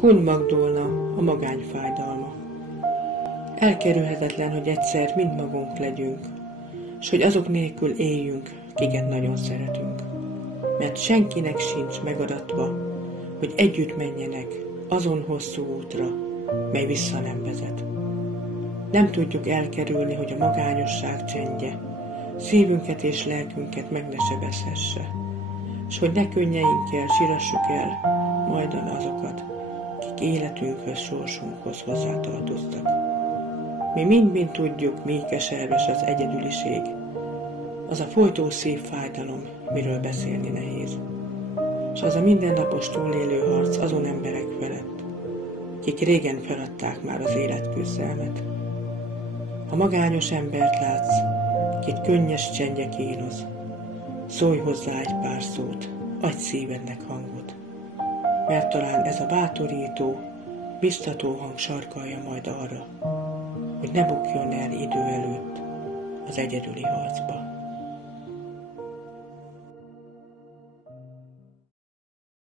Kun Magdolna, a magány fájdalma. Elkerülhetetlen, hogy egyszer mind magunk legyünk, s hogy azok nélkül éljünk, kiket nagyon szeretünk. Mert senkinek sincs megadatva, hogy együtt menjenek azon hosszú útra, mely vissza nem vezet. Nem tudjuk elkerülni, hogy a magányosság csendje szívünket és lelkünket meg ne sebezhesse, s hogy ne könnyeinkkel sírassuk el majdan azokat, kik életünkhöz, sorsunkhoz hozzátartoztak. Mi mind-mind tudjuk, mi keserves az egyedüliség, az a folytó szívfájdalom, miről beszélni nehéz, s az a mindennapos túlélő harc azon emberek felett, kik régen feladták már az életküzdelmet. Ha magányos embert látsz, kit könnyes csendje kínoz, szólj hozzá egy pár szót, adj szívednek hangot, mert talán ez a bátorító, biztató hang sarkalja majd arra, hogy ne bukjon el idő előtt az egyedüli harcba.